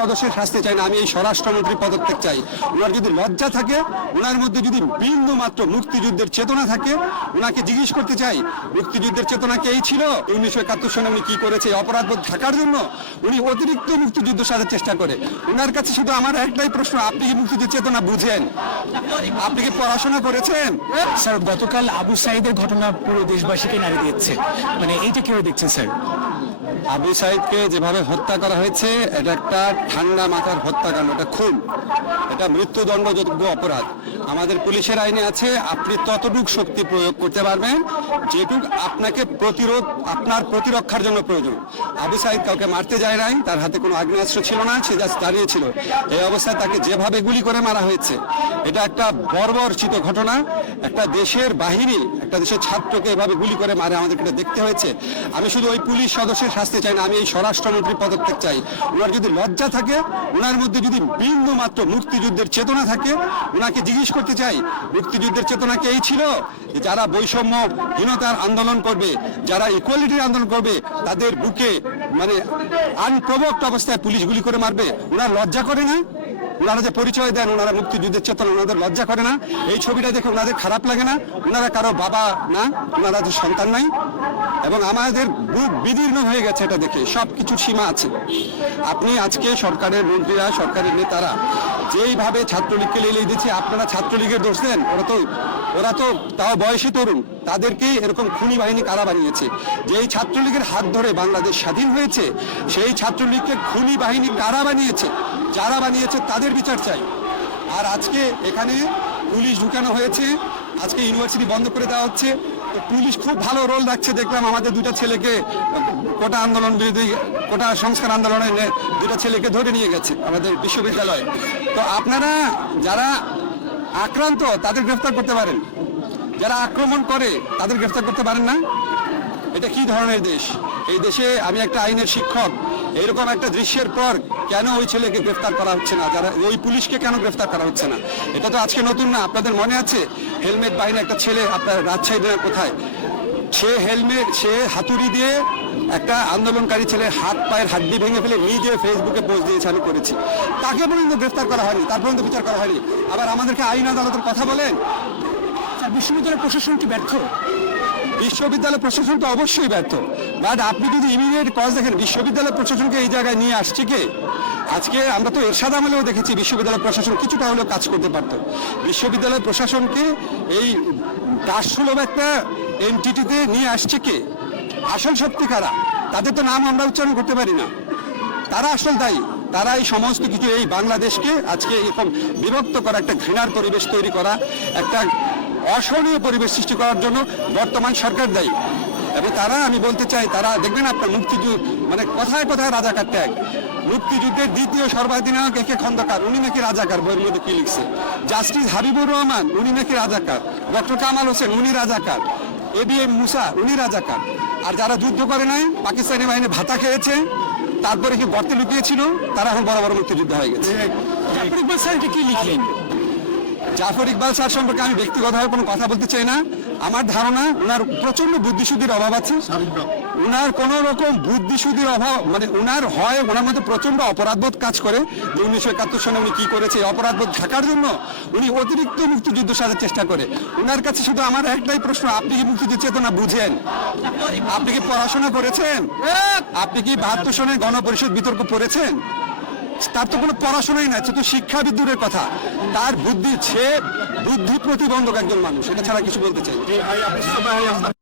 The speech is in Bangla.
সদস্যের শাস্তি চাই না আমি এই স্বরাষ্ট্রমন্ত্রী পদত্যাগ চাই ওনার যদি লজ্জা থাকে ওনার মধ্যে যদি বিন্দু মাত্র মুক্তিযুদ্ধের চেতনা থাকে ওনাকে জিজ্ঞেস করতে চাই মুক্তিযুদ্ধের চেতনা কে এই ছিল উনিশশো একাত্তর সালে উনি কি করেছে অপরাধবোধ থাকার জন্য উনি অতিরিক্ত মুক্তিযুদ্ধ সাজার চেষ্টা করে ওনার কাছে শুধু আমার একটাই প্রশ্ন আপনি কি মুক্তিযুদ্ধের চেতনা বুঝেন আপনি কি পড়াশোনা করেছেন স্যার গতকাল আবু সাইদের ঘটনা পুরো দেশবাসীকে নাড়ি দিচ্ছে মানে এইটা কেউ দেখছে স্যার আবু সাইদকে যেভাবে হত্যা করা হয়েছে এটা একটা ঠান্ডা মাথার হত্যাকাণ্ড এটা খুন এটা মৃত্যুদণ্ডযোগ্য অপরাধ আমাদের পুলিশের আইনে আছে আপনি ততটুক শক্তি প্রয়োগ করতে পারবেন যেটুক আপনাকে প্রতিরোধ আপনার প্রতিরক্ষার জন্য প্রয়োজন আবু সাইদ কাউকে মারতে যায় নাই তার হাতে কোনো আগ্নেয়াস্ত্র ছিল না সে জাস্ট দাঁড়িয়েছিল এই অবস্থায় তাকে যেভাবে গুলি করে মারা হয়েছে এটা একটা বর্বরচিত ঘটনা একটা দেশের বাহিনী একটা দেশের ছাত্রকে এভাবে গুলি করে মারে আমাদেরকে এটা দেখতে হয়েছে আমি শুধু ওই পুলিশ সদস্যের শাস্তি চাই না আমি এই স্বরাষ্ট্রমন্ত্রীর পদত্যাগ চাই ওনার যদি লজ্জা থাকে ওনার মধ্যে যদি বিন্দু মাত্র মুক্তিযুদ্ধের চেতনা থাকে ওনাকে জিজ্ঞেস করতে চাই মুক্তিযুদ্ধের চেতনাকে এই ছিল যারা বৈষম্যহীনতার আন্দোলন করবে যারা ইকুয়ালিটির আন্দোলন করবে তাদের বুকে মানে আনপ্রবক্ত অবস্থায় পুলিশ গুলি করে মারবে ওনার লজ্জা করে না ওনারা যে পরিচয় দেন ওনারা মুক্তিযুদ্ধের চেতনা ওনাদের লজ্জা করে না এই ছবিটা দেখে ওনাদের খারাপ লাগে না ওনারা কারো বাবা না ওনারা যে সন্তান নাই এবং আমাদের বুক বিদীর্ণ হয়ে গেছে এটা দেখে সব কিছু সীমা আছে আপনি আজকে সরকারের মন্ত্রীরা সরকারের নেতারা যেইভাবে ছাত্রলীগকে লেলিয়ে দিচ্ছে আপনারা ছাত্রলীগের দোষ দেন ওরা তো ওরা তো তাও বয়সী তরুণ তাদেরকে এরকম খুনি বাহিনী কারা বানিয়েছে যেই ছাত্রলীগের হাত ধরে বাংলাদেশ স্বাধীন হয়েছে সেই ছাত্রলীগকে খুনি বাহিনী কারা বানিয়েছে যারা বানিয়েছে তাদের বিচার চাই আর আজকে এখানে পুলিশ ঢুকানো হয়েছে আজকে ইউনিভার্সিটি বন্ধ করে দেওয়া হচ্ছে পুলিশ খুব ভালো রোল রাখছে দেখলাম আমাদের দুটা ছেলেকে কোটা আন্দোলন বিরোধী কোটা সংস্কার আন্দোলনে দুটা ছেলেকে ধরে নিয়ে গেছে আমাদের বিশ্ববিদ্যালয়ে তো আপনারা যারা আক্রান্ত তাদের গ্রেফতার করতে পারেন যারা আক্রমণ করে তাদের গ্রেফতার করতে পারেন না এটা কি ধরনের দেশ এই দেশে আমি একটা আইনের শিক্ষক এরকম একটা দৃশ্যের পর কেন ওই ছেলেকে গ্রেফতার করা হচ্ছে না যারা ওই পুলিশকে কেন গ্রেফতার করা হচ্ছে না এটা তো আজকে নতুন না আপনাদের মনে আছে হেলমেট বাহিনী একটা ছেলে আপনার রাজশাহী কোথায় সে হেলমেট সে হাতুড়ি দিয়ে একটা আন্দোলনকারী ছেলে হাত পায়ের হাড্ডি ভেঙে ফেলে নিজে ফেসবুকে পোস্ট দিয়েছে আমি করেছি তাকে পর্যন্ত গ্রেফতার করা হয়নি তার পর্যন্ত বিচার করা হয়নি আবার আমাদেরকে আইন আদালতের কথা বলেন আচ্ছা, বিশ্ববিদ্যালয় প্রশাসন কি ব্যর্থ বিশ্ববিদ্যালয় প্রশাসন তো অবশ্যই ব্যর্থ বাট আপনি যদি ইমিডিয়েট কজ দেখেন বিশ্ববিদ্যালয় প্রশাসনকে এই জায়গায় নিয়ে আসছে কে আজকে আমরা তো এরশাদ আমলেও দেখেছি বিশ্ববিদ্যালয় প্রশাসন কিছুটা হলেও কাজ করতে পারত বিশ্ববিদ্যালয় প্রশাসনকে এই সুলভ একটা এনটিটিতে নিয়ে আসছে কে আসল শক্তি কারা তাদের তো নাম আমরা উচ্চারণ করতে পারি না তারা আসল দায়ী তারা এই সমস্ত কিছু এই বাংলাদেশকে আজকে এরকম বিভক্ত করা একটা ঘৃণার পরিবেশ তৈরি করা একটা অসহনীয় পরিবেশ সৃষ্টি করার জন্য বর্তমান সরকার দায়ী এবং তারা আমি বলতে চাই তারা দেখবেন আপনার মুক্তিযুদ্ধ মানে কথায় কথায় রাজাকার ত্যাগ মুক্তিযুদ্ধের দ্বিতীয় সর্বাধিনায়ক একে খন্দকার উনি নাকি রাজাকার বইয়ের মধ্যে কি লিখছে জাস্টিস হাবিবুর রহমান উনি নাকি রাজাকার ডক্টর কামাল হোসেন উনি রাজাকার এ বি এম মুসা উনি রাজাকার আর যারা যুদ্ধ করে নাই পাকিস্তানি বাহিনী ভাতা খেয়েছে তারপরে কি গর্তে লুকিয়েছিল তারা এখন বড় বড় মুক্তিযুদ্ধ হয়ে গেছে কি লিখলেন জাফর ইকবাল স্যার সম্পর্কে আমি ব্যক্তিগতভাবে কোনো কথা বলতে চাই না আমার ধারণা ওনার প্রচন্ড বুদ্ধিশুদ্ধির অভাব আছে ওনার কোনো রকম বুদ্ধিশুদ্ধির অভাব মানে ওনার হয় ওনার মধ্যে প্রচন্ড অপরাধবোধ কাজ করে যে উনিশশো একাত্তর সালে উনি কি করেছে অপরাধবোধ থাকার জন্য উনি অতিরিক্ত মুক্তিযুদ্ধ সাজার চেষ্টা করে ওনার কাছে শুধু আমার একটাই প্রশ্ন আপনি কি মুক্তিযুদ্ধ চেতনা বুঝেন আপনি কি পড়াশোনা করেছেন হ্যাঁ। আপনি কি বাহাত্তর সনের গণপরিষদ বিতর্ক পড়েছেন তার তো কোনো পড়াশোনাই সে তো শিক্ষাবিদ দূরের কথা তার বুদ্ধি সে বুদ্ধি প্রতিবন্ধক একজন মানুষ এটা ছাড়া কিছু বলতে চাই